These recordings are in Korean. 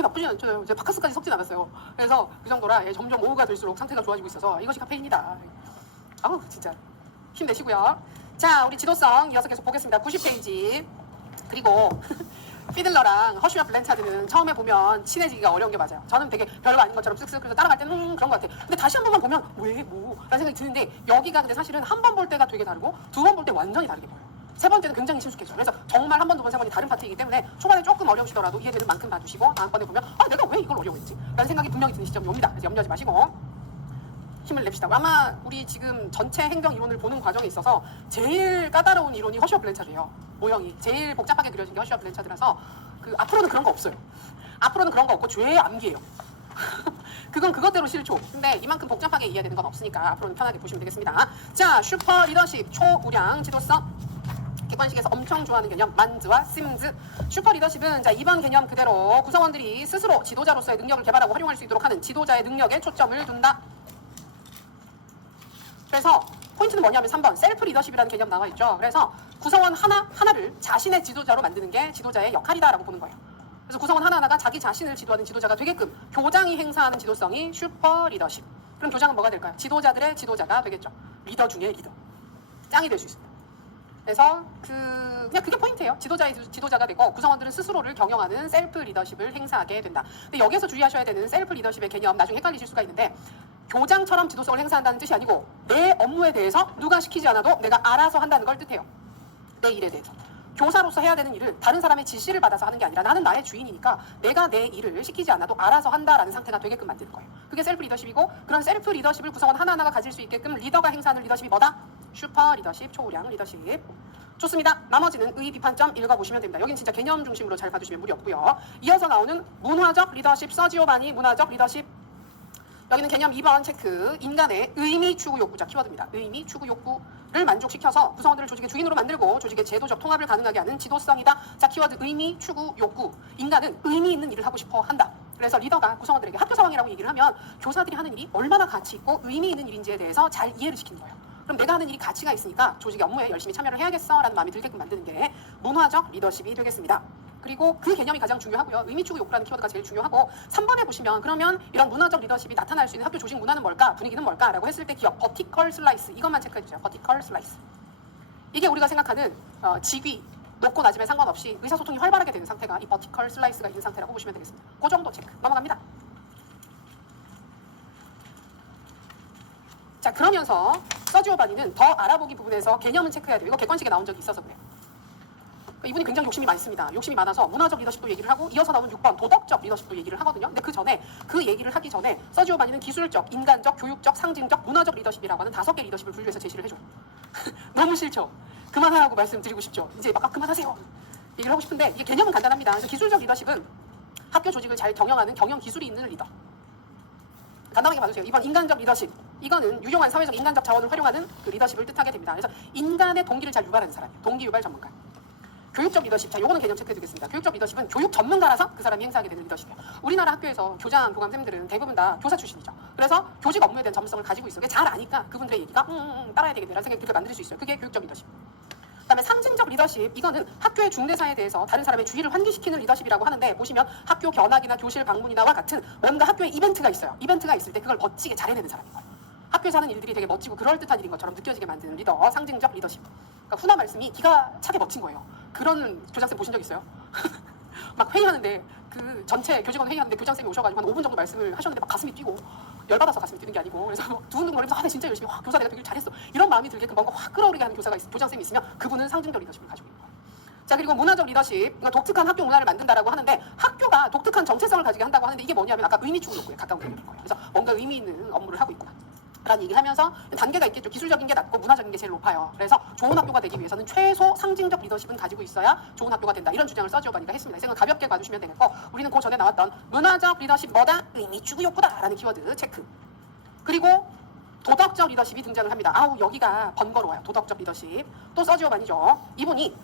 그렇게 나쁘진 않죠. 이제 바카스까지 섞진 않았어요. 그래서 그 정도라 예, 점점 오후가 될수록 상태가 좋아지고 있어서 이것이 카페인이다. 아우 진짜 힘내시고요. 자, 우리 지도성 이어서 계속 보겠습니다. 90페이지. 그리고 피들러랑 허쉬와 블렌차드는 처음에 보면 친해지기가 어려운 게 맞아요. 저는 되게 별거 아닌 것처럼 쓱쓱 그래서 따라갈 때는 그런 것 같아요. 근데 다시 한 번만 보면 왜 뭐? 라는 생각이 드는데 여기가 근데 사실은 한 번 볼 때가 되게 다르고 두 번 볼 때 완전히 다르게 보여요. 세 번째는 굉장히 친숙해져요. 그래서 정말 한 번, 두 번, 세 번이 다른 파트이기 때문에 초반에 조금 어려우시더라도 이해되는 만큼 봐주시고 다음번에 보면 아 내가 왜 이걸 어려워했지? 라는 생각이 분명히 드는 시점이 옵니다. 그래서 염려하지 마시고 힘을 냅시다. 아마 우리 지금 전체 행정 이론을 보는 과정에 있어서 제일 까다로운 이론이 허쉬와 블렌차드예요. 모형이 제일 복잡하게 그려진 게 허쉬와 블렌차드라서 그 앞으로는 그런 거 없어요. 앞으로는 그런 거 없고 죄의 암기예요. 그건 그것대로 실초. 근데 이만큼 복잡하게 이해되는 건 없으니까 앞으로는 편하게 보시면 되겠습니다. 자, 슈퍼 리더십, 초우량 지도성. 객관식에서 엄청 좋아하는 개념 만즈와 심즈. 슈퍼 리더십은 자 2번 개념 그대로 구성원들이 스스로 지도자로서의 능력을 개발하고 활용할 수 있도록 하는 지도자의 능력에 초점을 둔다. 그래서 포인트는 뭐냐면 3번 셀프 리더십이라는 개념 나와 있죠. 그래서 구성원 하나를 자신의 지도자로 만드는 게 지도자의 역할이다라고 보는 거예요. 그래서 구성원 하나하나가 자기 자신을 지도하는 지도자가 되게끔 교장이 행사하는 지도성이 슈퍼 리더십. 그럼 교장은 뭐가 될까요? 지도자들의 지도자가 되겠죠. 리더 중에 리더. 짱이 될 수 있습니다. 그래서 그냥 그게 포인트예요. 지도자가 되고 구성원들은 스스로를 경영하는 셀프 리더십을 행사하게 된다. 근데 여기에서 주의하셔야 되는 셀프 리더십의 개념 나중에 헷갈리실 수가 있는데 교장처럼 지도성을 행사한다는 뜻이 아니고 내 업무에 대해서 누가 시키지 않아도 내가 알아서 한다는 걸 뜻해요. 내 일에 대해서. 교사로서 해야 되는 일을 다른 사람의 지시를 받아서 하는 게 아니라 나는 나의 주인이니까 내가 내 일을 시키지 않아도 알아서 한다라는 상태가 되게끔 만드는 거예요. 그게 셀프 리더십이고 그런 셀프 리더십을 구성원 하나하나가 가질 수 있게끔 리더가 행사하는 리더십이 뭐다? 슈퍼 리더십, 초우량 리더십. 좋습니다. 나머지는 의 비판점 읽어보시면 됩니다. 여긴 진짜 개념 중심으로 잘 봐주시면 무리 없고요. 이어서 나오는 문화적 리더십, 서지오바니 문화적 리더십. 여기는 개념 2번 체크. 인간의 의미 추구 욕구자 키워드입니다. 의미 추구 욕구를 만족시켜서 구성원들을 조직의 주인으로 만들고 조직의 제도적 통합을 가능하게 하는 지도성이다. 자, 키워드 의미 추구 욕구. 인간은 의미 있는 일을 하고 싶어 한다. 그래서 리더가 구성원들에게 학교 상황이라고 얘기를 하면 교사들이 하는 일이 얼마나 가치 있고 의미 있는 일인지에 대해서 잘 이해를 시키는 거예요. 그럼 내가 하는 일이 가치가 있으니까 조직의 업무에 열심히 참여를 해야겠어 라는 마음이 들게끔 만드는 게 문화적 리더십이 되겠습니다. 그리고 그 개념이 가장 중요하고요. 의미 추구 욕구라는 키워드가 제일 중요하고 3번에 보시면 그러면 이런 문화적 리더십이 나타날 수 있는 학교 조직 문화는 뭘까? 분위기는 뭘까? 라고 했을 때 기억 버티컬 슬라이스 이것만 체크해주세요. 버티컬 슬라이스. 이게 우리가 생각하는 직위 높고 낮음에 상관없이 의사소통이 활발하게 되는 상태가 이 버티컬 슬라이스가 있는 상태라고 보시면 되겠습니다. 그 정도 체크. 넘어갑니다. 자, 그러면서 서지오바니는 더 알아보기 부분에서 개념은 체크해야 돼요. 이거 객관식에 나온 적이 있어서 그래요. 이분이 굉장히 욕심이 많습니다. 욕심이 많아서 문화적 리더십도 얘기를 하고 이어서 나오는 6번 도덕적 리더십도 얘기를 하거든요. 근데 그 전에 그 얘기를 하기 전에 서지오바니는 기술적, 인간적, 교육적, 상징적, 문화적 리더십이라고 하는 5개 리더십을 분류해서 제시를 해줘요. 너무 싫죠? 그만하라고 말씀드리고 싶죠? 이제 막 그만하세요. 얘기를 하고 싶은데 이게 개념은 간단합니다. 그래서 기술적 리더십은 학교 조직을 잘 경영하는 경영 기술이 있는 리더. 간단하게 봐주세요. 이번 인간적 리더십. 이거는 유용한 사회적 인간적 자원을 활용하는 그 리더십을 뜻하게 됩니다. 그래서 인간의 동기를 잘 유발하는 사람이에요. 동기 유발 전문가. 교육적 리더십. 자, 요거는 개념 체크해두겠습니다. 교육적 리더십은 교육 전문가라서 그 사람이 행사하게 되는 리더십이에요. 우리나라 학교에서 교장, 교감쌤들은 대부분 다 교사 출신이죠. 그래서 교직 업무에 대한 전문성을 가지고 있어요. 잘 아니까 그분들의 얘기가 따라야 되겠네라는 생각이 들게 만들 수 있어요. 그게 교육적 리더십. 그다음에 상징적 리더십. 이거는 학교의 중대사에 대해서 다른 사람의 주의를 환기시키는 리더십이라고 하는데 보시면 학교 견학이나 교실 방문이나와 같은 뭔가 학교에 이벤트가 있어요. 이벤트가 있을 때 그걸 멋지게 잘해내는 사람인 거예요. 학교에서 하는 일들이 되게 멋지고 그럴듯한 일인 것처럼 느껴지게 만드는 리더. 상징적 리더십. 그러니까 훈화 말씀이 기가 차게 멋진 거예요. 그런 교장쌤 보신 적 있어요? 막 회의하는데 그 전체 교직원 회의하는데 교장쌤이 오셔가지고 한 5분 정도 말씀을 하셨는데 막 가슴이 뛰고 열받아서 가슴이 뛰는 게 아니고 그래서 막 두근두근거리면서 아, 나 진짜 열심히 교사 내가 되게 잘했어 이런 마음이 들게끔 뭔가 확 끌어오르게 하는 교장쌤이 있으면 그분은 상징적 리더십을 가지고 있는 거예요. 자, 그리고 문화적 리더십. 그러니까 독특한 학교 문화를 만든다라고 하는데 학교가 독특한 정체성을 가지게 한다고 하는데 이게 뭐냐면 아까 의미 추구 욕구에 가까운 개념인 거예요. 그래서 뭔가 의미 있는 업무를 하고 있구나 라는 얘기를 하면서 단계가 있겠죠. 기술적인 게 낮고 문화적인 게 제일 높아요. 그래서 좋은 학교가 되기 위해서는 최소 상징적 리더십은 가지고 있어야 좋은 학교가 된다. 이런 주장을 서지오바니가 했습니다. 이 생각 가볍게 봐주시면 되겠고 우리는 그 전에 나왔던 문화적 리더십 뭐다? 의미 추구 욕구다 라는 키워드 체크. 그리고 도덕적 리더십이 등장을 합니다. 아우 여기가 번거로워요. 도덕적 리더십. 또 서지오바니죠. 이분이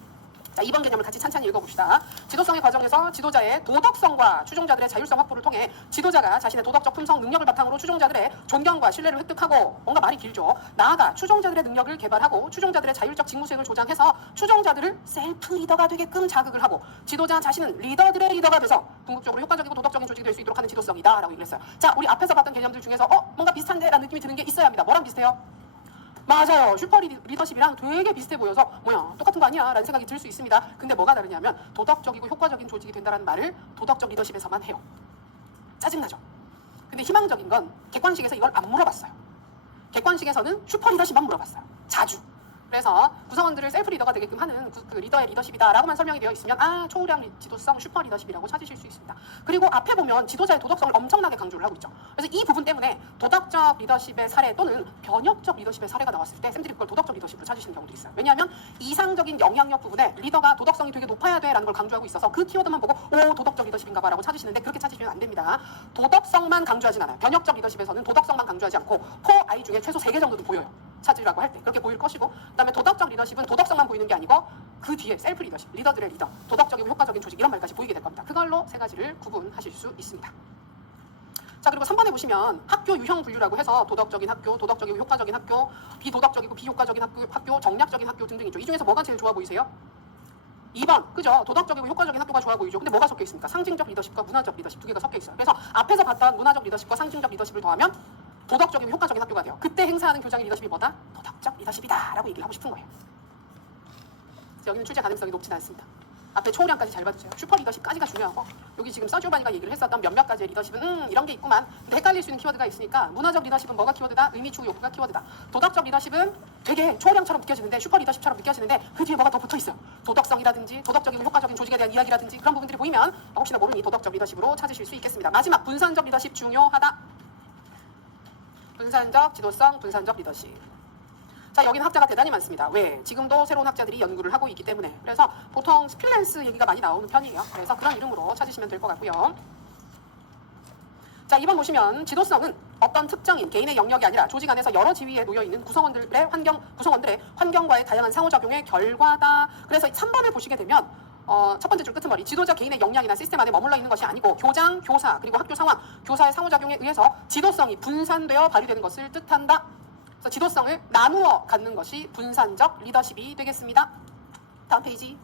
자, 2번 개념을 같이 찬찬히 읽어봅시다. 지도성의 과정에서 지도자의 도덕성과 추종자들의 자율성 확보를 통해 지도자가 자신의 도덕적 품성, 능력을 바탕으로 추종자들의 존경과 신뢰를 획득하고, 뭔가 말이 길죠. 나아가 추종자들의 능력을 개발하고 추종자들의 자율적 직무 수행을 조장해서 추종자들을 셀프 리더가 되게끔 자극을 하고 지도자 자신은 리더들의 리더가 돼서 궁극적으로 효과적이고 도덕적인 조직이 될 수 있도록 하는 지도성이다 라고 얘기를 했어요. 자, 우리 앞에서 봤던 개념들 중에서 뭔가 비슷한데? 라는 느낌이 드는 게 있어야 합니다. 뭐랑 비슷해요? 맞아요. 슈퍼 리더십이랑 되게 비슷해 보여서 뭐야 똑같은 거 아니야 라는 생각이 들 수 있습니다. 근데 뭐가 다르냐면 도덕적이고 효과적인 조직이 된다는 말을 도덕적 리더십에서만 해요. 짜증나죠? 근데 희망적인 건 객관식에서 이걸 안 물어봤어요. 객관식에서는 슈퍼 리더십만 물어봤어요. 자주. 그래서 구성원들을 셀프 리더가 되게끔 하는 그 리더의 리더십이다 라고만 설명이 되어 있으면 초우량 지도성 슈퍼 리더십이라고 찾으실 수 있습니다. 그리고 앞에 보면 지도자의 도덕성을 엄청나게 강조를 하고 있죠. 그래서 이 부분 때문에 도덕적 리더십의 사례 또는 변혁적 리더십의 사례가 나왔을 때 쌤들이 그걸 도덕적 리더십으로 찾으시는 경우도 있어요. 왜냐하면 이상적인 영향력 부분에 리더가 도덕성이 되게 높아야 돼 라는 걸 강조하고 있어서 그 키워드만 보고 도덕적 리더십인가 봐 라고 찾으시는데, 그렇게 찾으시면 안 됩니다. 도덕성만 강조하진 않아요. 변혁적 리더십에서는 도덕성만 강조하지 않고 코어 I 중에 최소 3개 정도도 보여요. 찾으라고 할 때 그렇게 보일 것이고, 그다음에 도덕적 리더십은 도덕성만 보이는 게 아니고 그 뒤에 셀프 리더십, 리더들의 리더, 도덕적이고 효과적인 조직 이런 말까지 보이게 될 겁니다. 그걸로 3가지를 구분하실 수 있습니다. 자, 그리고 3번에 보시면 학교 유형 분류라고 해서 도덕적인 학교, 도덕적이고 효과적인 학교, 비도덕적이고 비효과적인 학교, 정략적인 학교 등등 있죠. 이 중에서 뭐가 제일 좋아 보이세요? 2번, 그죠? 도덕적이고 효과적인 학교가 좋아 보이죠. 근데 뭐가 섞여 있습니까? 상징적 리더십과 문화적 리더십 2개가 섞여 있어요. 그래서 앞에서 봤던 문화적 리더십과 상징적 리더십을 더하면 도덕적이고 효과적인 학교가 돼요. 그때 행사하는 교장의 리더십이 뭐다? 도덕적 리더십이다 라고 얘기를 하고 싶은 거예요. 여기는 출제 가능성이 높진 않습니다. 앞에 초우량까지 잘 봐주세요. 슈퍼 리더십까지가 중요하고, 여기 지금 서지오바니가 얘기를 했었던 몇몇 가지의 리더십은 이런 게 있구만. 근데 헷갈릴 수 있는 키워드가 있으니까 문화적 리더십은 뭐가 키워드다? 의미, 추구, 욕구가 키워드다. 도덕적 리더십은 되게 초우량처럼 느껴지는데, 슈퍼 리더십처럼 느껴지는데 그 뒤에 뭐가 더 붙어 있어요. 도덕성이라든지 도덕적이고 효과적인 조직에 대한 이야기라든지 그런 부분들이 보이면 혹시나 모르니 도덕적 리더십으로 찾으실 수 있겠습니다. 마지막, 분산적 리더십 중요하다. 분산적 지도성, 분산적 리더십. 자, 여기는 학자가 대단히 많습니다. 왜? 지금도 새로운 학자들이 연구를 하고 있기 때문에. 그래서 보통 스필렌스 얘기가 많이 나오는 편이에요. 그래서 그런 이름으로 찾으시면 될 것 같고요. 자, 2번 보시면 지도성은 어떤 특정인 개인의 영역이 아니라 조직 안에서 여러 지위에 놓여있는 구성원들의 환경과의 다양한 상호작용의 결과다. 그래서 3번을 보시게 되면 첫 번째 줄 끝머리, 지도자 개인의 역량이나 시스템 안에 머물러 있는 것이 아니고 교장, 교사, 그리고 학교 상황, 교사의 상호작용에 의해서 지도성이 분산되어 발휘되는 것을 뜻한다. 그래서 지도성을 나누어 갖는 것이 분산적 리더십이 되겠습니다. 다음 페이지.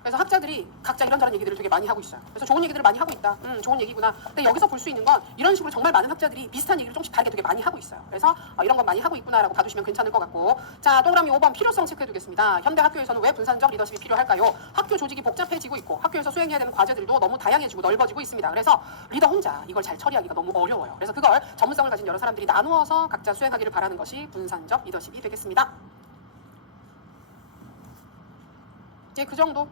그래서 학자들이 각자 이런저런 얘기들을 되게 많이 하고 있어요. 그래서 좋은 얘기들을 많이 하고 있다. 좋은 얘기구나. 근데 여기서 볼 수 있는 건 이런 식으로 정말 많은 학자들이 비슷한 얘기를 조금씩 다르게 되게 많이 하고 있어요. 그래서 이런 건 많이 하고 있구나라고 봐두시면 괜찮을 것 같고. 자, 동그라미 5번 필요성 체크해두겠습니다. 현대 학교에서는 왜 분산적 리더십이 필요할까요? 학교 조직이 복잡해지고 있고 학교에서 수행해야 되는 과제들도 너무 다양해지고 넓어지고 있습니다. 그래서 리더 혼자 이걸 잘 처리하기가 너무 어려워요. 그래서 그걸 전문성을 가진 여러 사람들이 나누어서 각자 수행하기를 바라는 것이 분산적 리더십이 되겠습니다. 이제 그 정도.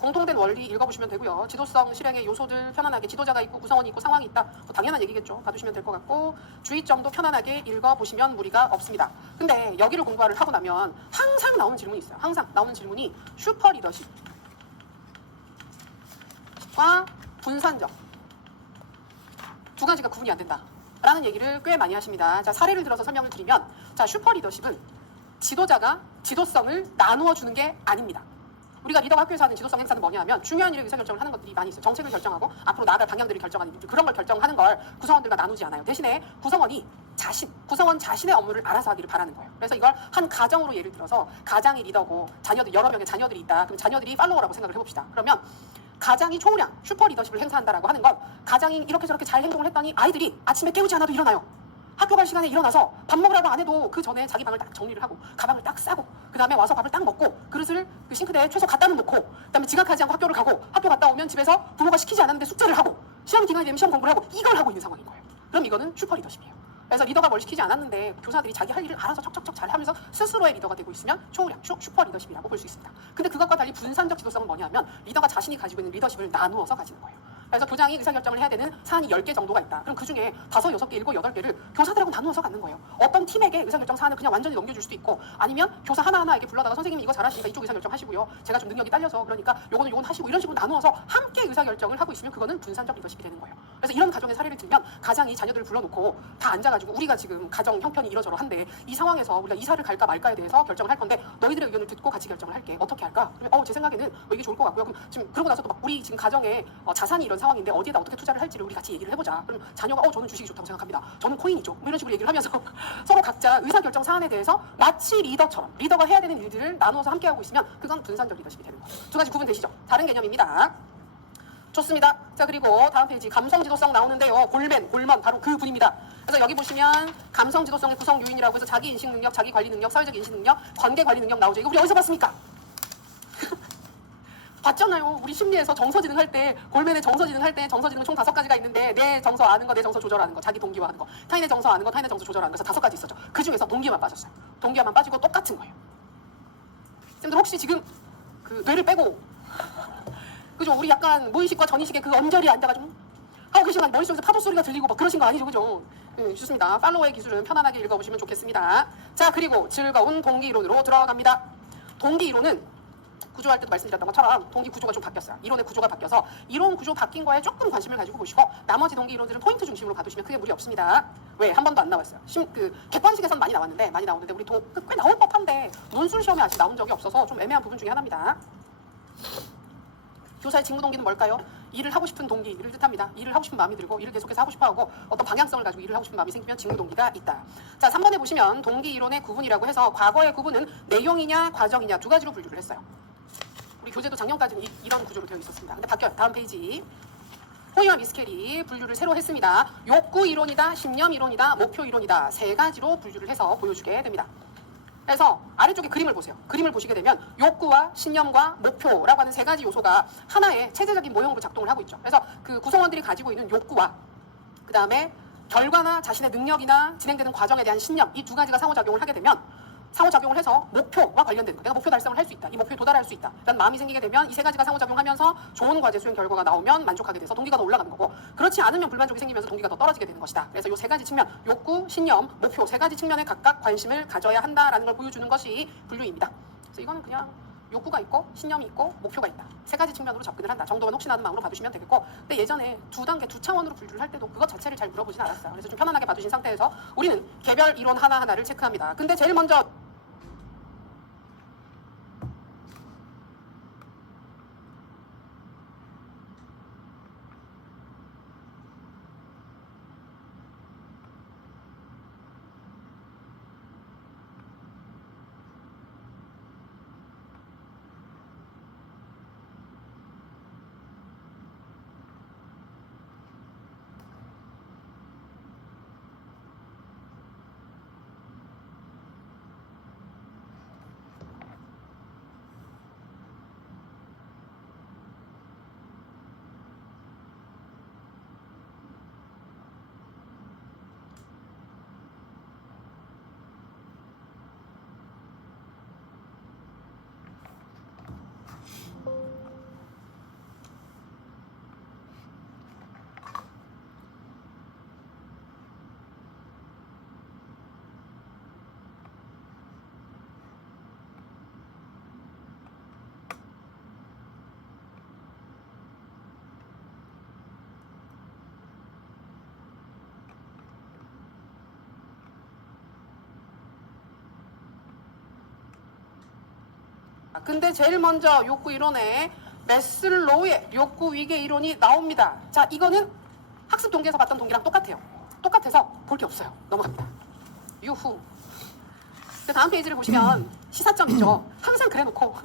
공통된 원리 읽어보시면 되고요. 지도성 실행의 요소들 편안하게, 지도자가 있고 구성원이 있고 상황이 있다. 뭐 당연한 얘기겠죠. 봐두시면 될 것 같고, 주의점도 편안하게 읽어보시면 무리가 없습니다. 근데 여기를 공부를 하고 나면 항상 나오는 질문이 있어요. 항상 나오는 질문이 슈퍼 리더십과 분산적 두 가지가 구분이 안 된다 라는 얘기를 꽤 많이 하십니다. 자, 사례를 들어서 설명을 드리면, 자, 슈퍼 리더십은 지도자가 지도성을 나누어 주는 게 아닙니다. 우리가 리더가 학교에서 하는 지도성 행사는 뭐냐 하면 중요한 일의 의사결정을 하는 것들이 많이 있어요. 정책을 결정하고 앞으로 나아갈 방향들을 결정하는, 그런 걸 결정하는 걸 구성원들과 나누지 않아요. 대신에 구성원 자신의 업무를 알아서 하기를 바라는 거예요. 그래서 이걸 한 가정으로 예를 들어서, 가장이 리더고 자녀들, 여러 명의 자녀들이 있다. 그럼 자녀들이 팔로워라고 생각을 해봅시다. 그러면 가장이 초우량 슈퍼 리더십을 행사한다라고 하는 건, 가장이 이렇게 저렇게 잘 행동을 했더니 아이들이 아침에 깨우지 않아도 일어나요. 학교 갈 시간에 일어나서 밥 먹으라고 안 해도 그 전에 자기 방을 딱 정리를 하고 가방을 딱 싸고 그 다음에 와서 밥을 딱 먹고 그릇을 그 싱크대에 최소 갖다 놓고, 그 다음에 지각하지 않고 학교를 가고, 학교 갔다 오면 집에서 부모가 시키지 않았는데 숙제를 하고, 시험 기간이 되면 시험 공부를 하고, 이걸 하고 있는 상황인 거예요. 그럼 이거는 슈퍼 리더십이에요. 그래서 리더가 뭘 시키지 않았는데 교사들이 자기 할 일을 알아서 척척척 잘 하면서 스스로의 리더가 되고 있으면 초우량 슈퍼 리더십이라고 볼 수 있습니다. 근데 그것과 달리 분산적 지도성은 뭐냐면, 리더가 자신이 가지고 있는 리더십을 나누어서 가지는 거예요. 그래서 교장이 의사결정을 해야 되는 사안이 10개 정도가 있다. 그럼 그중에 5, 6개, 7, 8개를 교사들하고 나누어서 갖는 거예요. 어떤 팀에게 의사결정 사안을 그냥 완전히 넘겨줄 수도 있고, 아니면 교사 하나하나에게 불러다가 선생님이 이거 잘하시니까 이쪽 의사결정 하시고요. 제가 좀 능력이 딸려서 그러니까 요거는 하시고, 이런 식으로 나누어서 함께 의사결정을 하고 있으면 그거는 분산적 리더십이 되는 거예요. 그래서 이런 가정의 사례를 들면 가장이 자녀들을 불러놓고 다 앉아가지고 우리가 지금 가정 형편이 이러저러한데 이 상황에서 우리가 이사를 갈까 말까에 대해서 결정을 할 건데 너희들의 의견을 듣고 같이 결정을 할게. 어떻게 할까? 그러면 제 생각에는 이게 좋을 것 같고요. 그럼 지금 그러고 나서도 막 우리 지금 가정에 자산이 이런 상황인데 어디에다 어떻게 투자를 할지를 우리 같이 얘기를 해보자. 그럼 자녀가 저는 주식이 좋다고 생각합니다. 저는 코인이죠. 뭐 이런 식으로 얘기를 하면서 서로 각자 의사결정 사안에 대해서 마치 리더처럼 리더가 해야 되는 일들을 나누어서 함께 하고 있으면 그건 분산적 리더십이 되는 거예요. 두 가지 구분되시죠? 다른 개념입니다. 좋습니다. 자, 그리고 다음 페이지 감성지도성 나오는데요. 골먼 바로 그 분입니다. 그래서 여기 보시면 감성지도성의 구성 요인이라고 해서 자기 인식 능력, 자기 관리 능력, 사회적 인식 능력, 관계 관리 능력 나오죠. 이거 우리 어디서 봤습니까? 봤잖아요. 우리 심리에서 정서지능 할 때, 골맨의 정서지능 할 때 정서지능은 총 5가지가 있는데 내 정서 아는 거, 내 정서 조절하는 거, 자기 동기화하는 거, 타인의 정서 아는 거, 타인의 정서 조절하는 거, 그래서 5가지 있었죠. 그 중에서 동기화만 빠졌어요. 동기화만 빠지고 똑같은 거예요. 쌤들 혹시 지금 그 뇌를 빼고 그죠? 우리 약간 무의식과 전의식의 그 언저리에 앉아가지고 하고 계시면 머릿속에서 파도 소리가 들리고 막 그러신 거 아니죠? 그죠? 좋습니다. 팔로워의 기술은 편안하게 읽어보시면 좋겠습니다. 자, 그리고 즐거운 동기이론으로 들어갑니다. 동기이론은 구조할 때도 말씀드렸던 것처럼 동기 구조가 좀 바뀌었어요. 이론의 구조가 바뀌어서 이론 구조 바뀐 거에 조금 관심을 가지고 보시고 나머지 동기 이론들은 포인트 중심으로 봐두시면 크게 무리 없습니다. 왜? 한 번도 안 나왔어요. 객관식에서는 많이 나왔는데 꽤 나올 법한데 논술 시험에 아직 나온 적이 없어서 좀 애매한 부분 중에 하나입니다. 교사의 직무 동기는 뭘까요? 일을 하고 싶은 동기를 뜻합니다. 일을 하고 싶은 마음이 들고 일을 계속해서 하고 싶어하고 어떤 방향성을 가지고 일을 하고 싶은 마음이 생기면 직무 동기가 있다. 자, 3번에 보시면 동기 이론의 구분이라고 해서 과거의 구분은 내용이냐 과정이냐 두 가지로 분류를 했어요. 우리 교재도 작년까지는 이런 구조로 되어 있었습니다. 근데 바뀌어요. 다음 페이지. 호이와 미스켈이 분류를 새로 했습니다. 욕구 이론이다, 신념 이론이다, 목표 이론이다. 3가지로 분류를 해서 보여주게 됩니다. 그래서 아래쪽에 그림을 보세요. 그림을 보시게 되면 욕구와 신념과 목표라고 하는 3가지 요소가 하나의 체제적인 모형으로 작동을 하고 있죠. 그래서 그 구성원들이 가지고 있는 욕구와 그 다음에 결과나 자신의 능력이나 진행되는 과정에 대한 신념, 이 2가지가 상호작용을 하게 되면 상호작용을 해서 목표와 관련된 거, 내가 목표 달성을 할 수 있다, 이 목표에 도달할 수 있다 라는 마음이 생기게 되면 이 3가지가 상호작용하면서 좋은 과제 수행 결과가 나오면 만족하게 돼서 동기가 더 올라가는 거고, 그렇지 않으면 불만족이 생기면서 동기가 더 떨어지게 되는 것이다. 그래서 이 3가지 측면, 욕구, 신념, 목표 3가지 측면에 각각 관심을 가져야 한다라는 걸 보여주는 것이 분류입니다. 그래서 이거는 그냥 욕구가 있고 신념이 있고 목표가 있다, 3가지 측면으로 접근을 한다 정도만 혹시나 하는 마음으로 봐두시면 되겠고, 근데 예전에 2단계 2차원으로 분류를 할 때도 그것 자체를 잘 물어보진 않았어요. 그래서 좀 편안하게 봐두신 상태에서 우리는 개별 이론 하나하나를 체크합니다. 근데 제일 먼저 근데 제일 먼저 욕구 이론에 메슬로우의 욕구 위계 이론이 나옵니다. 자, 이거는 학습 동기에서 봤던 동기랑 똑같아요. 똑같아서 볼 게 없어요. 넘어갑니다. 유후. 다음 페이지를 보시면 시사점이죠. 항상 그래놓고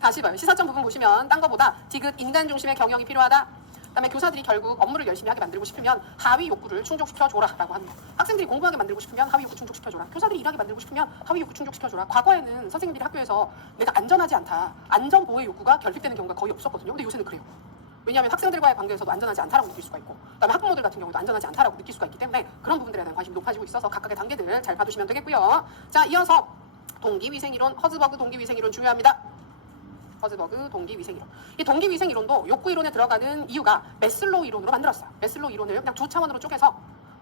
다시 봐요. 시사점 부분 보시면 딴 거보다 디귿 인간 중심의 경영이 필요하다. 그다음에 교사들이 결국 업무를 열심히 하게 만들고 싶으면 하위 욕구를 충족시켜줘라라고 하는 거. 학생들이 공부하게 만들고 싶으면 하위 욕구 충족시켜줘라. 교사들이 일하게 만들고 싶으면 하위 욕구 충족시켜줘라. 과거에는 선생님들이 학교에서 내가 안전하지 않다, 안전보호의 욕구가 결핍되는 경우가 거의 없었거든요. 근데 요새는 그래요. 왜냐하면 학생들과의 관계에서도 안전하지 않다라고 느낄 수가 있고, 그다음에 학부모들 같은 경우도 안전하지 않다라고 느낄 수가 있기 때문에 그런 부분들에 대한 관심이 높아지고 있어서 각각의 단계들을 잘 봐두시면 되겠고요. 자, 이어서 동기위생이론, 허즈버그 동기위생이론 중요합니다. 허즈버그 동기위생이론. 이 동기위생이론도 욕구 이론에 들어가는 이유가 메슬로우 이론으로 만들었어요. 메슬로우 이론을 그냥 두 차원으로 쪼개서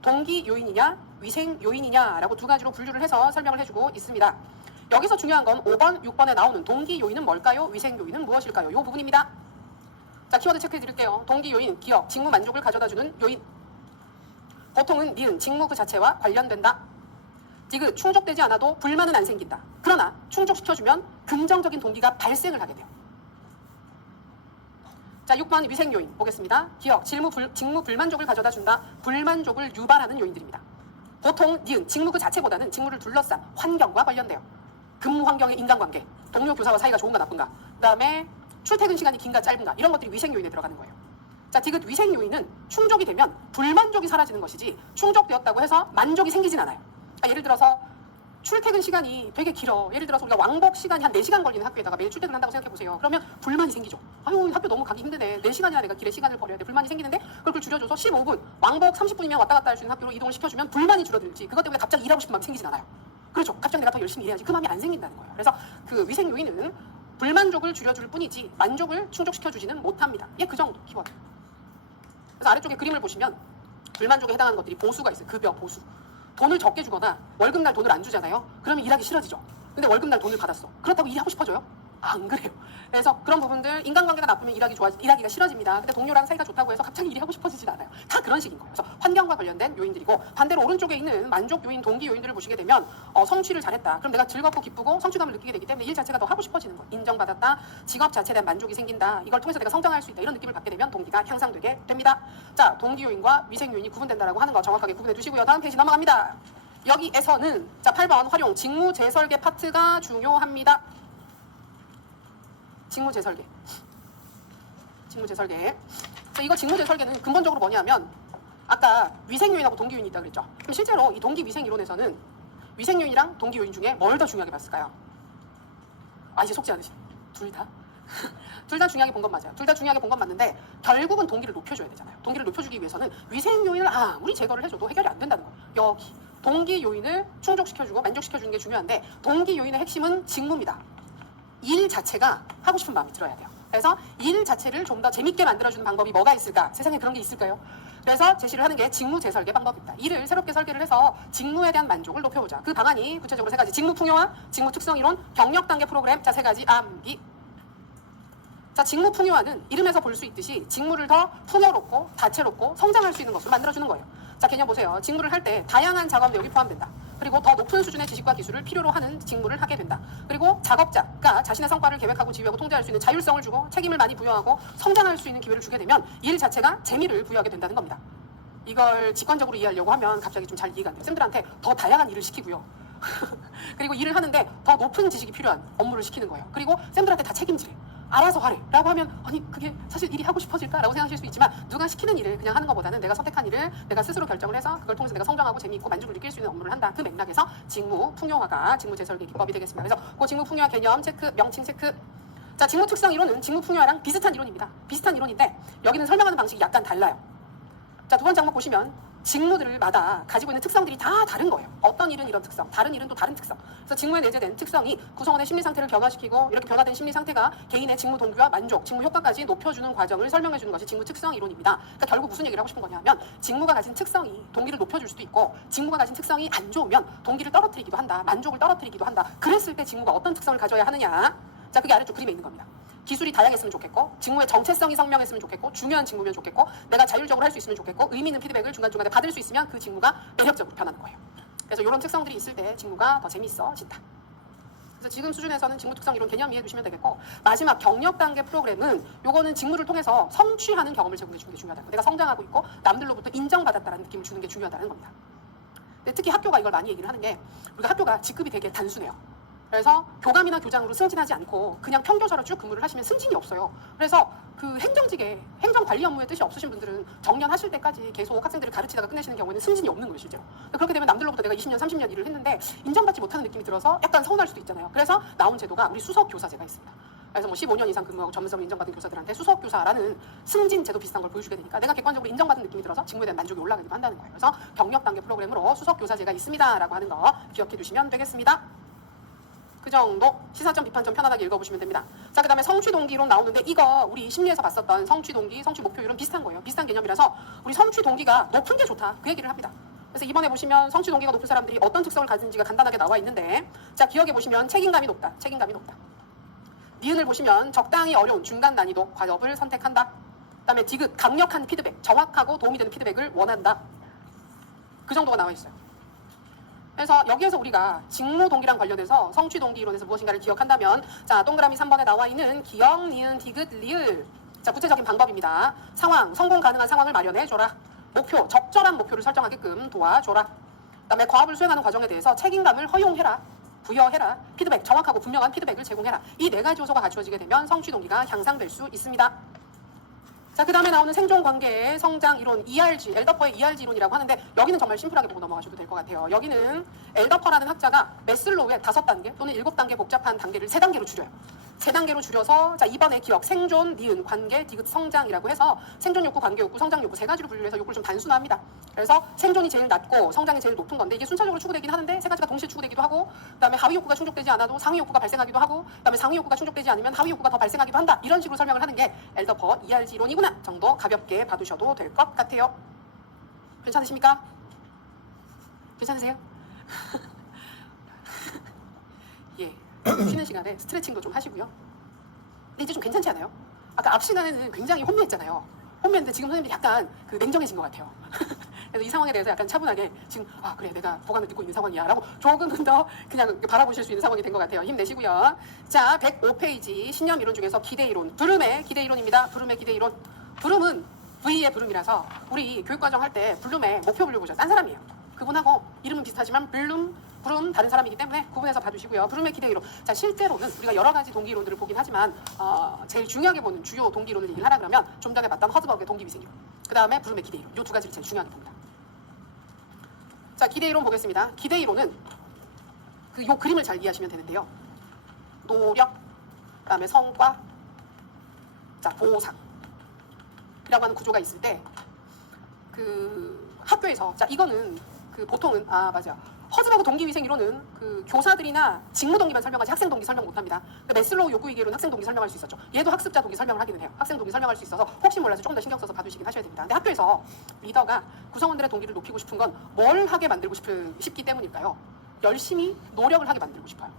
동기 요인이냐 위생 요인이냐라고 두 가지로 분류를 해서 설명을 해주고 있습니다. 여기서 중요한 건 5번, 6번에 나오는 동기 요인은 뭘까요? 위생 요인은 무엇일까요? 이 부분입니다. 자, 키워드 체크해 드릴게요. 동기 요인, 기억, 직무 만족을 가져다주는 요인. 보통은 니은, 직무 그 자체와 관련된다. 디귿, 충족되지 않아도 불만은 안 생긴다. 그러나 충족시켜주면 긍정적인 동기가 발생을 하게 돼요. 자, 6번 위생 요인 보겠습니다. 기억, 직무 불만족을 가져다 준다. 불만족을 유발하는 요인들입니다. 보통 니은, 직무 그 자체보다는 직무를 둘러싼 환경과 관련돼요. 근무 환경의 인간관계, 동료 교사와 사이가 좋은가 나쁜가, 그 다음에 출퇴근 시간이 긴가 짧은가, 이런 것들이 위생 요인에 들어가는 거예요. 자, 디귿 위생 요인은 충족이 되면 불만족이 사라지는 것이지 충족되었다고 해서 만족이 생기진 않아요. 그러니까 예를 들어서 출퇴근 시간이 되게 길어. 예를 들어서 우리가 왕복 시간이 한 4시간 걸리는 학교에다가 매일 출퇴근을 한다고 생각해보세요. 그러면 불만이 생기죠. 아유, 학교 너무 가기 힘드네. 4시간이나 내가 길에 시간을 버려야 돼. 불만이 생기는데 그걸 줄여줘서 15분, 왕복 30분이면 왔다 갔다 할 수 있는 학교로 이동을 시켜주면 불만이 줄어들지. 그것 때문에 갑자기 일하고 싶은 마음이 생기진 않아요. 그렇죠. 갑자기 내가 더 열심히 일해야지. 그 마음이 안 생긴다는 거예요. 그래서 그 위생 요인은 불만족을 줄여줄 뿐이지 만족을 충족시켜주지는 못합니다. 예, 그 정도 키워드. 그래서 아래쪽에 그림을 보시면 불만족에 해당하는 것들이 보수가 있어요. 급여, 보수. 돈을 적게 주거나 월급날 돈을 안 주잖아요. 그러면 일하기 싫어지죠. 근데 월급날 돈을 받았어. 그렇다고 일하고 싶어져요? 안 그래요. 그래서 그런 부분들, 인간관계가 나쁘면 일하기가 싫어집니다. 근데 동료랑 사이가 좋다고 해서 갑자기 일이 하고 싶어지진 않아요. 다 그런 식인 거예요. 그래서 환경과 관련된 요인들이고, 반대로 오른쪽에 있는 만족 요인, 동기 요인들을 보시게 되면 성취를 잘했다. 그럼 내가 즐겁고 기쁘고 성취감을 느끼게 되기 때문에 일 자체가 더 하고 싶어지는 거예요. 인정받았다. 직업 자체에 대한 만족이 생긴다. 이걸 통해서 내가 성장할 수 있다. 이런 느낌을 받게 되면 동기가 향상되게 됩니다. 자, 동기 요인과 위생 요인이 구분된다라고 하는 거 정확하게 구분해 두시고요. 다음 페이지 넘어갑니다. 여기에서는 자, 8번 활용 직무 재설계 파트가 중요합니다. 직무 재설계. 이거 직무 재설계는 근본적으로 뭐냐면 아까 위생 요인하고 동기 요인이 있다 그랬죠. 그럼 실제로 이 동기 위생 이론에서는 위생 요인이랑 동기 요인 중에 뭘 더 중요하게 봤을까요? 아, 이제 속지 않으시. 둘 다? 둘 다 중요하게 본 건 맞아요. 둘 다 중요하게 본 건 맞는데 결국은 동기를 높여줘야 되잖아요. 동기를 높여주기 위해서는 위생 요인을 아무리 제거를 해줘도 해결이 안 된다는 거예요. 여기 동기 요인을 충족시켜주고 만족시켜주는 게 중요한데 동기 요인의 핵심은 직무입니다. 일 자체가 하고 싶은 마음이 들어야 돼요. 그래서 일 자체를 좀 더 재밌게 만들어주는 방법이 뭐가 있을까? 세상에 그런 게 있을까요? 그래서 제시를 하는 게 직무 재설계 방법입니다. 일을 새롭게 설계를 해서 직무에 대한 만족을 높여보자. 그 방안이 구체적으로 3가지. 직무 풍요화, 직무 특성 이론, 경력 단계 프로그램. 자, 3가지 암기. 자, 직무 풍요화는 이름에서 볼 수 있듯이 직무를 더 풍요롭고 다채롭고 성장할 수 있는 것으로 만들어주는 거예요. 자, 개념 보세요. 직무를 할 때 다양한 작업 내용이 포함된다. 그리고 더 높은 수준의 지식과 기술을 필요로 하는 직무를 하게 된다. 그리고 작업자가 자신의 성과를 계획하고 지휘하고 통제할 수 있는 자율성을 주고 책임을 많이 부여하고 성장할 수 있는 기회를 주게 되면 일 자체가 재미를 부여하게 된다는 겁니다. 이걸 직관적으로 이해하려고 하면 갑자기 좀 잘 이해가 안 돼요. 쌤들한테 더 다양한 일을 시키고요. 그리고 일을 하는데 더 높은 지식이 필요한 업무를 시키는 거예요. 그리고 쌤들한테 다 책임지래. 알아서 하래 라고 하면 아니 그게 사실 일이 하고 싶어질까? 라고 생각하실 수 있지만 누가 시키는 일을 그냥 하는 것보다는 내가 선택한 일을 내가 스스로 결정을 해서 그걸 통해서 내가 성장하고 재미있고 만족을 느낄 수 있는 업무를 한다. 그 맥락에서 직무 풍요화가 직무 재설계 기법이 되겠습니다. 그래서 그 직무 풍요화 개념 체크, 명칭 체크. 자, 직무 특성 이론은 직무 풍요화랑 비슷한 이론입니다. 비슷한 이론인데 여기는 설명하는 방식이 약간 달라요. 자, 2번 장목 보시면 직무들마다 가지고 있는 특성들이 다 다른 거예요. 어떤 일은 이런 특성, 다른 일은 또 다른 특성. 그래서 직무에 내재된 특성이 구성원의 심리 상태를 변화시키고 이렇게 변화된 심리 상태가 개인의 직무 동기와 만족, 직무 효과까지 높여주는 과정을 설명해 주는 것이 직무 특성 이론입니다. 그러니까 결국 무슨 얘기를 하고 싶은 거냐면 직무가 가진 특성이 동기를 높여줄 수도 있고 직무가 가진 특성이 안 좋으면 동기를 떨어뜨리기도 한다. 만족을 떨어뜨리기도 한다. 그랬을 때 직무가 어떤 특성을 가져야 하느냐. 자, 그게 아래쪽 그림에 있는 겁니다. 기술이 다양했으면 좋겠고 직무의 정체성이 선명했으면 좋겠고 중요한 직무면 좋겠고 내가 자율적으로 할 수 있으면 좋겠고 의미 있는 피드백을 중간중간에 받을 수 있으면 그 직무가 매력적으로 변하는 거예요. 그래서 이런 특성들이 있을 때 직무가 더 재밌어진다. 그래서 지금 수준에서는 직무 특성 이론 개념 이해해 두시면 되겠고 마지막 경력 단계 프로그램은 요거는 직무를 통해서 성취하는 경험을 제공해 주는 게 중요하다. 내가 성장하고 있고 남들로부터 인정받았다는 느낌을 주는 게 중요하다는 겁니다. 근데 특히 학교가 이걸 많이 얘기를 하는 게 우리가 학교가 직급이 되게 단순해요. 그래서 교감이나 교장으로 승진하지 않고 그냥 평교사로 쭉 근무를 하시면 승진이 없어요. 그래서 그 행정직에 행정관리 업무에 뜻이 없으신 분들은 정년하실 때까지 계속 학생들을 가르치다가 끝내시는 경우에는 승진이 없는 거예요, 실제로. 그렇게 되면 남들로부터 내가 20년, 30년 일을 했는데 인정받지 못하는 느낌이 들어서 약간 서운할 수도 있잖아요. 그래서 나온 제도가 우리 수석교사제가 있습니다. 그래서 뭐 15년 이상 근무하고 전문성을 인정받은 교사들한테 수석교사라는 승진 제도 비슷한 걸 보여주게 되니까 내가 객관적으로 인정받은 느낌이 들어서 직무에 대한 만족이 올라가기도 한다는 거예요. 그래서 경력 단계 프로그램으로 수석교사제가 있습니다라고 하는 거 기억해 두시면 되겠습니다. 그 정도 시사점, 비판점 편안하게 읽어보시면 됩니다. 자, 그 다음에 성취 동기론 나오는데 이거 우리 심리에서 봤었던 성취 동기, 성취 목표율은 비슷한 거예요. 비슷한 개념이라서 우리 성취 동기가 높은 게 좋다. 그 얘기를 합니다. 그래서 이번에 보시면 성취 동기가 높은 사람들이 어떤 특성을 가진지가 간단하게 나와 있는데 자, 기억해 보시면 책임감이 높다. 책임감이 높다. 니은을 보시면 적당히 어려운 중간 난이도 과업을 선택한다. 그 다음에 디귿 강력한 피드백, 정확하고 도움이 되는 피드백을 원한다. 그 정도가 나와 있어요. 그래서 여기에서 우리가 직무 동기랑 관련해서 성취 동기 이론에서 무엇인가를 기억한다면 자, 동그라미 3번에 나와 있는 기억, 니은, 디귿, 리을 자, 구체적인 방법입니다. 상황, 성공 가능한 상황을 마련해줘라. 목표, 적절한 목표를 설정하게끔 도와줘라. 그 다음에 과업을 수행하는 과정에 대해서 책임감을 허용해라. 부여해라. 피드백, 정확하고 분명한 피드백을 제공해라. 이 네 가지 요소가 갖추어지게 되면 성취 동기가 향상될 수 있습니다. 자, 그 다음에 나오는 생존관계의 성장 이론, ERG, 엘더퍼의 ERG 이론이라고 하는데 여기는 정말 심플하게 보고 넘어가셔도 될 것 같아요. 여기는 엘더퍼라는 학자가 매슬로우의 5단계 또는 7단계 복잡한 단계를 3단계로 줄여요. 3단계로 줄여서 자, 이번에 기억, 생존, 니은, 관계, 디귿, 성장이라고 해서 생존 욕구, 관계 욕구, 성장 욕구 3가지로 분류를 해서 욕구를 좀 단순화합니다. 그래서 생존이 제일 낮고 성장이 제일 높은 건데 이게 순차적으로 추구되긴 하는데 3가지가 동시에 추구되기도 하고 그다음에 하위 욕구가 충족되지 않아도 상위 욕구가 발생하기도 하고 그다음에 상위 욕구가 충족되지 않으면 하위 욕구가 더 발생하기도 한다. 이런 식으로 설명을 하는 게 엘더퍼 ERG 이론이구나 정도 가볍게 봐두셔도 될 것 같아요. 괜찮으십니까? 괜찮으세요? 예, 쉬는 시간에 스트레칭도 좀 하시고요. 근데 이제 좀 괜찮지 않아요? 아까 앞 시간에는 굉장히 혼미했잖아요. 혼미했는데 지금 선생님이 약간 그 냉정해진 것 같아요. 그래서 이 상황에 대해서 약간 차분하게 지금 아 그래 내가 보강을 듣고 있는 상황이야 라고 조금은 더 그냥 바라보실 수 있는 상황이 된 것 같아요. 힘내시고요. 자, 105페이지 신념 이론 중에서 기대이론, 브룸의 기대이론입니다. 브룸의 기대이론. 브룸은 V의 브룸이라서 우리 교육과정 할 때 블룸의 목표 블룸 보죠. 딴 사람이에요. 그분하고 이름은 비슷하지만 브룸 다른 사람이기 때문에 구분해서 봐주시고요. 브룸의 기대이론. 자, 실제로는 우리가 여러 가지 동기 이론들을 보긴 하지만 제일 중요하게 보는 주요 동기 이론을 얘기를 하라 그러면 좀 전에 봤던 허즈버그의 동기위생 이론. 그 다음에 브룸의 기대이론. 이 두 가지를 제일 중요하게 봅니다. 자, 기대이론 보겠습니다. 기대이론은 요 그림을 잘 이해하시면 되는데요. 노력, 그 다음에 성과, 자, 보상. 이라고 하는 구조가 있을 때 그 학교에서 자 이거는 그 보통은 맞아 허즈버그 동기위생 이론은 그 교사들이나 직무 동기만 설명하지 학생 동기 설명 못합니다. 근데 매슬로우 욕구 이론은 학생 동기 설명할 수 있었죠. 얘도 학습자 동기 설명을 하기는 해요. 학생 동기 설명할 수 있어서 혹시 몰라서 조금 더 신경 써서 봐주시긴 하셔야 됩니다. 근데 학교에서 리더가 구성원들의 동기를 높이고 싶은 건 뭘 하게 만들고 싶기 때문일까요? 열심히 노력을 하게 만들고 싶어요.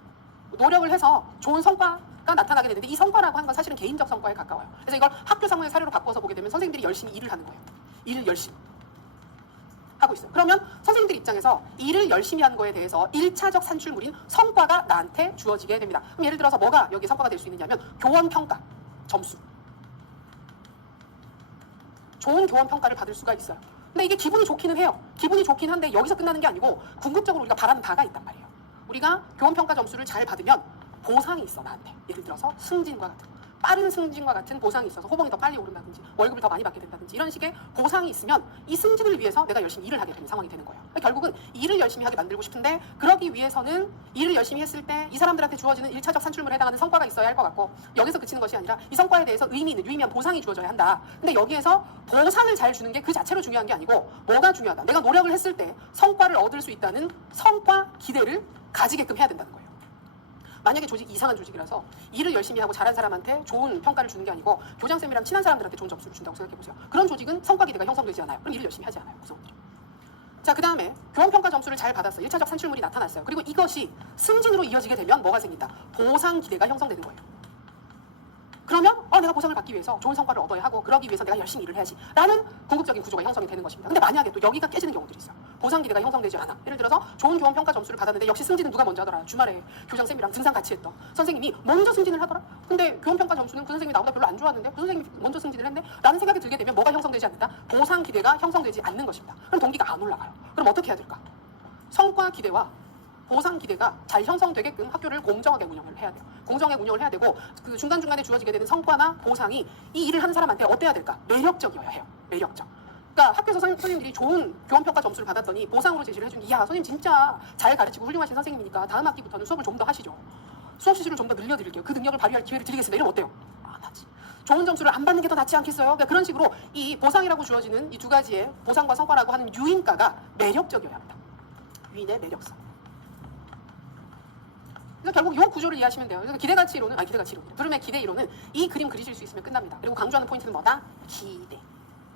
노력을 해서 좋은 성과가 나타나게 되는데 이 성과라고 하는 건 사실은 개인적 성과에 가까워요. 그래서 이걸 학교 상황의 사례로 바꿔서 보게 되면 선생님들이 열심히 일을 하는 거예요. 일을 열심히 하고 있어요. 그러면 선생님들 입장에서 일을 열심히 하는 거에 대해서 1차적 산출물인 성과가 나한테 주어지게 됩니다. 그럼 예를 들어서 뭐가 여기 성과가 될 수 있느냐면 교원평가, 점수. 좋은 교원평가를 받을 수가 있어요. 근데 이게 기분이 좋기는 해요. 기분이 좋긴 한데 여기서 끝나는 게 아니고 궁극적으로 우리가 바라는 바가 있단 말이에요. 우리가 교원평가 점수를 잘 받으면 보상이 있어 나한테. 예를 들어서 승진과 같은 빠른 승진과 같은 보상이 있어서 호봉이 더 빨리 오른다든지 월급을 더 많이 받게 된다든지 이런 식의 보상이 있으면 이 승진을 위해서 내가 열심히 일을 하게 되는 상황이 되는 거예요. 그러니까 결국은 일을 열심히 하게 만들고 싶은데 그러기 위해서는 일을 열심히 했을 때 이 사람들한테 주어지는 1차적 산출물에 해당하는 성과가 있어야 할 것 같고 여기서 그치는 것이 아니라 이 성과에 대해서 유의미한 보상이 주어져야 한다. 근데 여기에서 보상을 잘 주는 게 그 자체로 중요한 게 아니고 뭐가 중요하다. 내가 노력을 했을 때 성과를 얻을 수 있다는 성과 기대를 가지게끔 해야 된다는 거예요. 만약에 조직이 이상한 조직이라서 일을 열심히 하고 잘한 사람한테 좋은 평가를 주는 게 아니고 교장쌤이랑 친한 사람들한테 좋은 점수를 준다고 생각해보세요. 그런 조직은 성과 기대가 형성되지 않아요. 그럼 일을 열심히 하지 않아요. 구성원들이. 자, 그 다음에 교원평가 점수를 잘 받았어요. 1차적 산출물이 나타났어요. 그리고 이것이 승진으로 이어지게 되면 뭐가 생긴다? 보상 기대가 형성되는 거예요. 그러면 내가 보상을 받기 위해서 좋은 성과를 얻어야 하고 그러기 위해서 내가 열심히 일을 해야지 라는 궁극적인 구조가 형성이 되는 것입니다. 근데 만약에 또 여기가 깨지는 경우들이 있어요. 보상 기대가 형성되지 않아. 예를 들어서 좋은 교원 평가 점수를 받았는데 역시 승진은 누가 먼저 하더라. 주말에 교장쌤이랑 등산 같이 했던 선생님이 먼저 승진을 하더라. 근데 교원 평가 점수는 그 선생님이 나보다 별로 안 좋았는데 그 선생님이 먼저 승진을 했네 라는 생각이 들게 되면 뭐가 형성되지 않는다? 보상 기대가 형성되지 않는 것입니다. 그럼 동기가 안 올라가요. 그럼 어떻게 해야 될까? 성과 기대와 보상 기대가 잘 형성되게끔 학교를 공정하게 운영을 해야 돼요. 공정하게 운영을 해야 되고 그 중간중간에 주어지게 되는 성과나 보상이 이 일을 하는 사람한테 어때야 될까? 매력적이어야 해요. 매력적. 그러니까 학교에서 선생님들이 좋은 교원평가 점수를 받았더니 보상으로 제시를 해준 게 야, 선생님 진짜 잘 가르치고 훌륭하신 선생님이니까 다음 학기부터는 수업을 좀 더 하시죠. 수업 시간을 좀 더 늘려드릴게요. 그 능력을 발휘할 기회를 드리겠습니다. 이러면 어때요? 안 하지. 좋은 점수를 안 받는 게 더 낫지 않겠어요? 그러니까 그런 식으로 이 보상이라고 주어지는 이 두 가지의 보상과 성과라고 하는 유인가가 매력적이어야 합니다. 유인의 매력성. 그래서 결국 이 구조를 이해하시면 돼요. 그래서 기대가치 이론은 기대가치 이론, 부름의 기대 이론은 이 그림 그리실 수 있으면 끝납니다. 그리고 강조하는 포인트는 뭐다? 기대.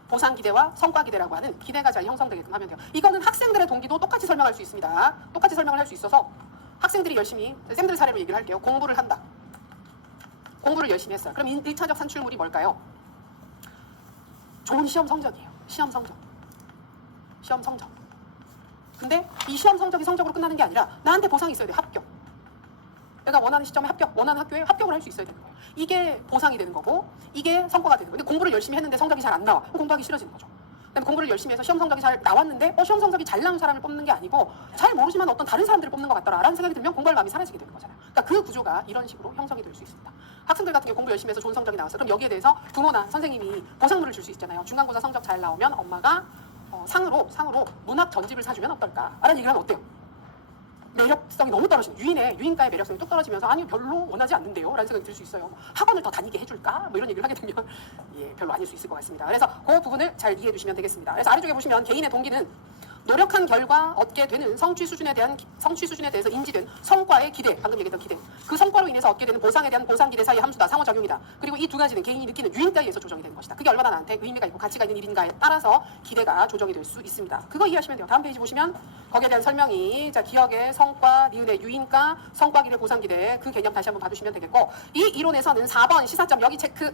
보상 기대와 성과 기대라고 하는 기대가 잘 형성되게끔 하면 돼요. 이거는 학생들의 동기도 똑같이 설명할 수 있습니다. 똑같이 설명을 할 수 있어서 학생들이 열심히, 쌤들 사례로 얘기를 할게요. 공부를 한다. 공부를 열심히 했어요. 그럼 1차적 산출물이 뭘까요? 좋은 시험 성적이에요. 시험 성적. 시험 성적. 근데 이 시험 성적이 성적으로 끝나는 게 아니라 나한테 보상이 있어야 돼. 합격. 내가 원하는 시점에 합격, 원하는 학교에 합격을 할 수 있어야 되는 거예요. 이게 보상이 되는 거고 이게 성과가 되는 거예요. 근데 공부를 열심히 했는데 성적이 잘 안 나와. 그럼 공부하기 싫어지는 거죠. 그다음에 공부를 열심히 해서 시험 성적이 잘 나왔는데 시험 성적이 잘 나온 사람을 뽑는 게 아니고 잘 모르지만 어떤 다른 사람들을 뽑는 것 같더라 라는 생각이 들면 공부할 마음이 사라지게 되는 거잖아요. 그러니까 그 구조가 이런 식으로 형성이 될 수 있습니다. 학생들 같은 경우 공부 열심히 해서 좋은 성적이 나왔어. 그럼 여기에 대해서 부모나 선생님이 보상물을 줄 수 있잖아요. 중간고사 성적 잘 나오면 엄마가 상으로 문학 전집을 사주면 어떨까? 라는 얘기를 하면 어때요? 매력성이 너무 떨어지는 유인가의 매력성이 뚝 떨어지면서 아니 별로 원하지 않는데요 라는 생각이 들 수 있어요. 학원을 더 다니게 해줄까? 뭐 이런 얘기를 하게 되면 별로 아닐 수 있을 것 같습니다. 그래서 그 부분을 잘 이해해 주시면 되겠습니다. 그래서 아래쪽에 보시면 개인의 동기는 노력한 결과 얻게 되는 성취 수준에 대해서 인지된 성과의 기대, 방금 얘기했던 기대, 그 성과로 인해서 얻게 되는 보상에 대한 보상 기대 사이의 함수다, 상호작용이다. 그리고 이 두 가지는 개인이 느끼는 유인가에 의해서 조정이 되는 것이다. 그게 얼마나 나한테 의미가 있고 가치가 있는 일인가에 따라서 기대가 조정이 될 수 있습니다. 그거 이해하시면 돼요. 다음 페이지 보시면 거기에 대한 설명이 기억의 성과, 니은의 유인가, 성과 기대, 보상 기대 그 개념 다시 한번 봐두시면 되겠고 이 이론에서는 4번 시사점 여기 체크.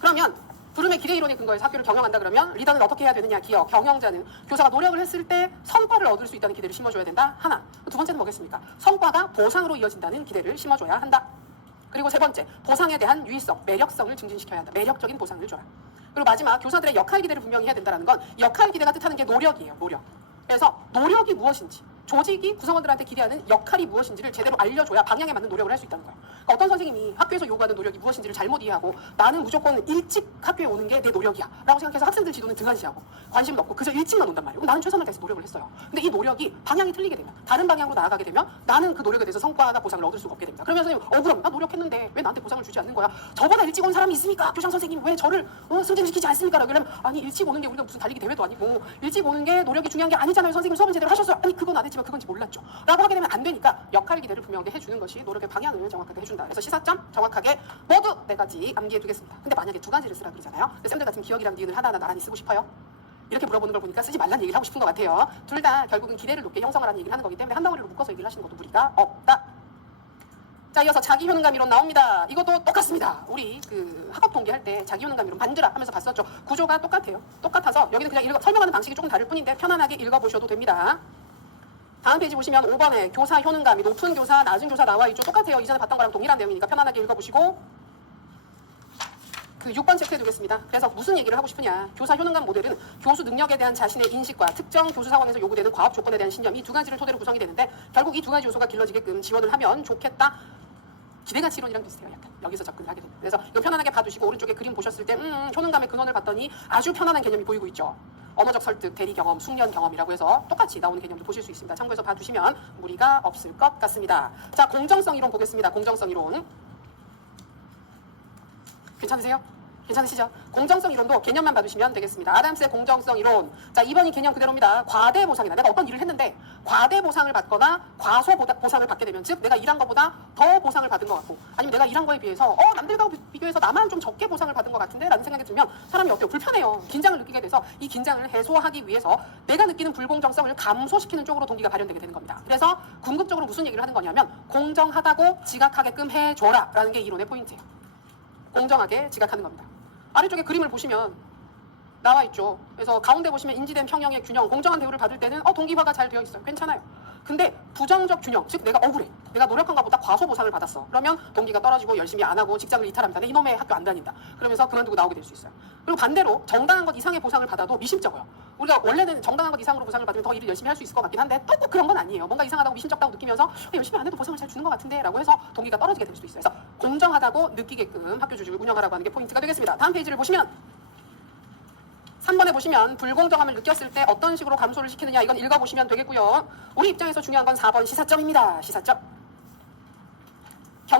그러면 부름의 기대 이론에 근거해서 학교를 경영한다 그러면 리더는 어떻게 해야 되느냐? 기억, 경영자는 교사가 노력을 했을 때 성과를 얻을 수 있다는 기대를 심어줘야 된다. 하나. 두 번째는 뭐겠습니까? 성과가 보상으로 이어진다는 기대를 심어줘야 한다. 그리고 세 번째, 보상에 대한 유의성, 매력성을 증진시켜야 한다. 매력적인 보상을 줘라. 그리고 마지막, 교사들의 역할 기대를 분명히 해야 된다는 건 역할 기대가 뜻하는 게 노력이에요. 노력. 그래서 노력이 무엇인지, 조직이 구성원들한테 기대하는 역할이 무엇인지를 제대로 알려줘야 방향에 맞는 노력을 할 수 있다는 거예요. 그러니까 어떤 선생님이 학교에서 요구하는 노력이 무엇인지를 잘못 이해하고 나는 무조건 일찍 학교에 오는 게 내 노력이야 라고 생각해서 학생들 지도는 등한시하고 관심도 없고 그저 일찍만 온단 말이에요. 나는 최선을 다해서 노력을 했어요. 근데 이 노력이 방향이 틀리게 되면 다른 방향으로 나아가게 되면 나는 그 노력에 대해서 성과나 보상을 얻을 수가 없게 됩니다. 그러면 선생님 억울하면 나 노력했는데 왜 나한테 보상을 주지 않는 거야? 저보다 일찍 온 사람이 있습니까? 교장 선생님 왜 저를 승진시키지 않습니까? 라고 하면 아니 일찍 오는 게 우리가 무슨 달리기 대회도 아니고 일찍 오는 게 노력이 중요한 게 아니잖아요. 선생님 수업은 제대로 하셨어요. 아니 그건 안 했지만 그건지 몰랐죠. 라고 하게 되면 안 되니까 역할 기대를 분명하게 해주는 것이 노력의 방향을 정확하게 해준다. 그래서 시사점 정확하게 모두 4가지 암기해 두겠습니다. 근데 만약에 2가지를 쓰라 그러잖아요. 근데 쌤들 같은 기억이랑 니은을 하나하나 나란히 쓰고 싶어요? 이렇게 물어보는 걸 보니까 쓰지 말라는 얘기를 하고 싶은 것 같아요. 둘 다 결국은 기대를 높게 형성하라는 얘기를 하는 거기 때문에 한 덩어리로 묶어서 얘기를 하시는 것도 무리가 없다. 자, 이어서 자기효능감 이론 나옵니다. 이것도 똑같습니다. 우리 학업 동기할 때 자기효능감 이론 반드라 하면서 봤었죠. 구조가 똑같아요. 똑같아서 여기는 그냥 설명하는 방식이 조금 다를 뿐인데 편안하게 읽어보셔도 됩니다. 다음 페이지 보시면 5번에 교사 효능감이 높은 교사, 낮은 교사 나와 있죠. 똑같아요. 이전에 봤던 거랑 동일한 내용이니까 편안하게 읽어보시고 6번 체크해 두겠습니다. 그래서 무슨 얘기를 하고 싶으냐. 교사 효능감 모델은 교수 능력에 대한 자신의 인식과 특정 교수 상황에서 요구되는 과업 조건에 대한 신념 이 2가지를 토대로 구성이 되는데 결국 이 2가지 요소가 길러지게끔 지원을 하면 좋겠다. 기대가치 이론이랑 비슷해요. 약간 여기서 접근을 하게 됩니다. 그래서 이거 편안하게 봐두시고 오른쪽에 그림 보셨을 때 효능감의 근원을 봤더니 아주 편안한 개념이 보이고 있죠. 언어적 설득, 대리 경험, 숙련 경험이라고 해서 똑같이 나오는 개념도 보실 수 있습니다. 참고해서 봐두시면 무리가 없을 것 같습니다. 자, 공정성 이론 보겠습니다. 공정성 이론. 괜찮으세요? 괜찮으시죠? 공정성 이론도 개념만 봐두시면 되겠습니다. 아담스의 공정성 이론. 자, 2번이 개념 그대로입니다. 과대 보상이다. 내가 어떤 일을 했는데 과대 보상을 받거나 과소 보상을 받게 되면 즉 내가 일한 것보다 더 보상을 받은 것 같고 아니면 내가 일한 거에 비해서 남들과 비교해서 나만 좀 적게 보상을 받은 것 같은데 라는 생각이 들면 사람이 어때요? 불편해요. 긴장을 느끼게 돼서 이 긴장을 해소하기 위해서 내가 느끼는 불공정성을 감소시키는 쪽으로 동기가 발현되게 되는 겁니다. 그래서 궁극적으로 무슨 얘기를 하는 거냐면 공정하다고 지각하게끔 해줘라 라는 게 이론의 포인트예요. 공정하게 지각하는 겁니다. 아래쪽에 그림을 보시면 나와 있죠. 그래서 가운데 보시면 인지된 평형의 균형, 공정한 대우를 받을 때는 동기화가 잘 되어 있어요. 괜찮아요. 근데 부정적 균형, 즉 내가 억울해. 내가 노력한 것보다 과소 보상을 받았어. 그러면 동기가 떨어지고 열심히 안 하고 직장을 이탈합니다. 내 이놈의 학교 안 다닌다. 그러면서 그만두고 나오게 될 수 있어요. 그리고 반대로 정당한 것 이상의 보상을 받아도 미심쩍어요. 우리가 원래는 정당한 것 이상으로 보상을 받으면 더 일을 열심히 할 수 있을 것 같긴 한데 또 꼭 그런 건 아니에요. 뭔가 이상하다고 미심쩍다고 느끼면서 열심히 안 해도 보상을 잘 주는 것 같은데 라고 해서 동기가 떨어지게 될 수도 있어요. 그래서 공정하다고 느끼게끔 학교 조직을 운영하라고 하는 게 포인트가 되겠습니다. 다음 페이지를 보시면 3번에 보시면 불공정함을 느꼈을 때 어떤 식으로 감소를 시키느냐 이건 읽어보시면 되겠고요. 우리 입장에서 중요한 건 4번 시사점입니다. 시사점.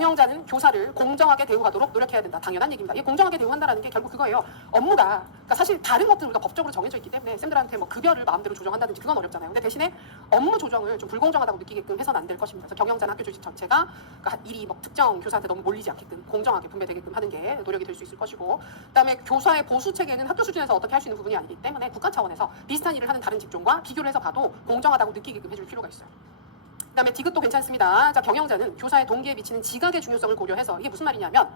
경영자는 교사를 공정하게 대우하도록 노력해야 된다. 당연한 얘기입니다. 이 공정하게 대우한다는 게 결국 그거예요. 업무가 그러니까 사실 다른 것들은 우리가 법적으로 정해져 있기 때문에 쌤들한테 뭐 급여를 마음대로 조정한다든지 그건 어렵잖아요. 근데 대신에 업무 조정을 좀 불공정하다고 느끼게끔 해서는 안 될 것입니다. 그래서 경영자나 학교 조직 전체가 그러니까 일이 뭐 특정 교사한테 너무 몰리지 않게끔 공정하게 분배되게끔 하는 게 노력이 될 수 있을 것이고, 그다음에 교사의 보수 체계는 학교 수준에서 어떻게 할 수 있는 부분이 아니기 때문에 국가 차원에서 비슷한 일을 하는 다른 직종과 비교를 해서 봐도 공정하다고 느끼게끔 해줄 필요가 있어요. 그다음에 디귿도 괜찮습니다. 자, 경영자는 교사의 동기에 비치는 지각의 중요성을 고려해서, 이게 무슨 말이냐면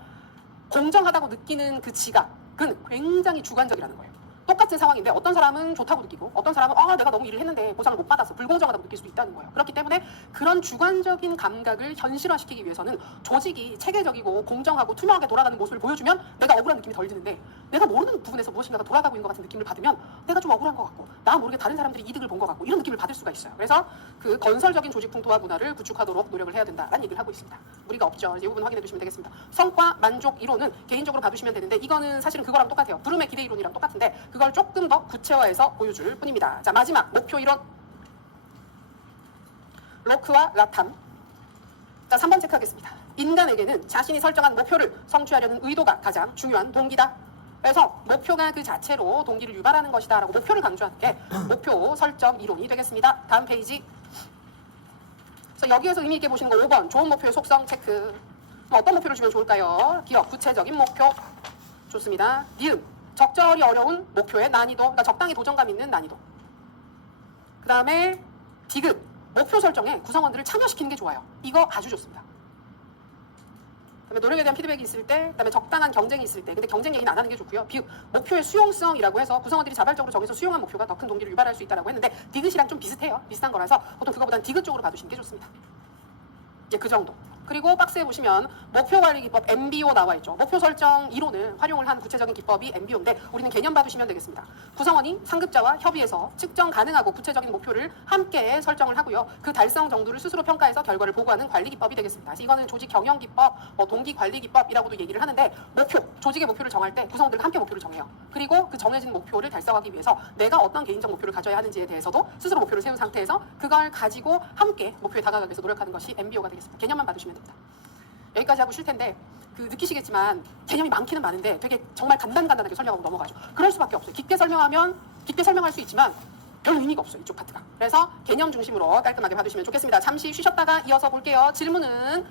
공정하다고 느끼는 그 지각은 굉장히 주관적이라는 거예요. 똑같은 상황인데 어떤 사람은 좋다고 느끼고 어떤 사람은 내가 너무 일을 했는데 보상을 못 받았어, 불공정하다고 느낄 수도 있다는 거예요. 그렇기 때문에 그런 주관적인 감각을 현실화시키기 위해서는 조직이 체계적이고 공정하고 투명하게 돌아가는 모습을 보여주면 내가 억울한 느낌이 덜 드는데, 내가 모르는 부분에서 무엇인가가 돌아가고 있는 것 같은 느낌을 받으면 내가 좀 억울한 것 같고 나 모르게 다른 사람들이 이득을 본 것 같고 이런 느낌을 받을 수가 있어요. 그래서 그 건설적인 조직 풍토와 문화를 구축하도록 노력을 해야 된다라는 얘기를 하고 있습니다. 무리가 없죠. 이 부분 확인해 두시면 되겠습니다. 성과 만족 이론은 개인적으로 봐두시면 되는데, 이거는 사실은 그거랑 똑같아요. 부름의 기대 이론이랑 똑같은데 그걸 조금 더 구체화해서 보여줄 뿐입니다. 자, 마지막 목표 이론. 로크와 라탐. 자, 3번 체크하겠습니다. 인간에게는 자신이 설정한 목표를 성취하려는 의도가 가장 중요한 동기다. 그래서 목표가 그 자체로 동기를 유발하는 것이다 라고 목표를 강조하는 게 목표 설정 이론이 되겠습니다. 다음 페이지. 그래서 여기에서 의미 있게 보시는 거 5번 좋은 목표의 속성 체크. 어떤 목표를 주면 좋을까요? 기업 구체적인 목표. 좋습니다. 니은 적절히 어려운 목표의 난이도, 그러니까 적당히 도전감 있는 난이도. 그 다음에 디귿 목표 설정에 구성원들을 참여시키는 게 좋아요. 이거 아주 좋습니다. 그다음에 노력에 대한 피드백이 있을 때, 그다음에 적당한 경쟁이 있을 때, 근데 경쟁 얘기는 안 하는 게 좋고요. 비읍 목표의 수용성이라고 해서 구성원들이 자발적으로 정해서 수용한 목표가 더 큰 동기를 유발할 수 있다라고 했는데, 디귿이랑 좀 비슷해요. 비슷한 거라서 보통 그거보다는 디귿 쪽으로 봐주시는 게 좋습니다. 예, 그 정도. 그리고 박스에 보시면 목표 관리 기법 MBO 나와 있죠. 목표 설정 이론을 활용을 한 구체적인 기법이 MBO인데 우리는 개념 봐두시면 되겠습니다. 구성원이 상급자와 협의해서 측정 가능하고 구체적인 목표를 함께 설정을 하고요. 그 달성 정도를 스스로 평가해서 결과를 보고하는 관리 기법이 되겠습니다. 그래서 이거는 조직 경영 기법, 동기 관리 기법이라고도 얘기를 하는데, 목표, 조직의 목표를 정할 때 구성원들과 함께 목표를 정해요. 그리고 그 정해진 목표를 달성하기 위해서 내가 어떤 개인적 목표를 가져야 하는지에 대해서도 스스로 목표를 세운 상태에서 그걸 가지고 함께 목표에 다가가기 위해서 노력하는 것이 MBO가 되겠습니다. 개념만 봐두시면 됩니다. 여기까지 하고 쉴 텐데 그 느끼시겠지만 개념이 많기는 많은데 되게 정말 간단하게 설명하고 넘어가죠. 그럴 수밖에 없어요. 깊게 설명하면 깊게 설명할 수 있지만 별 의미가 없어요, 이쪽 파트가. 그래서 개념 중심으로 깔끔하게 봐두시면 좋겠습니다. 잠시 쉬셨다가 이어서 볼게요. 질문은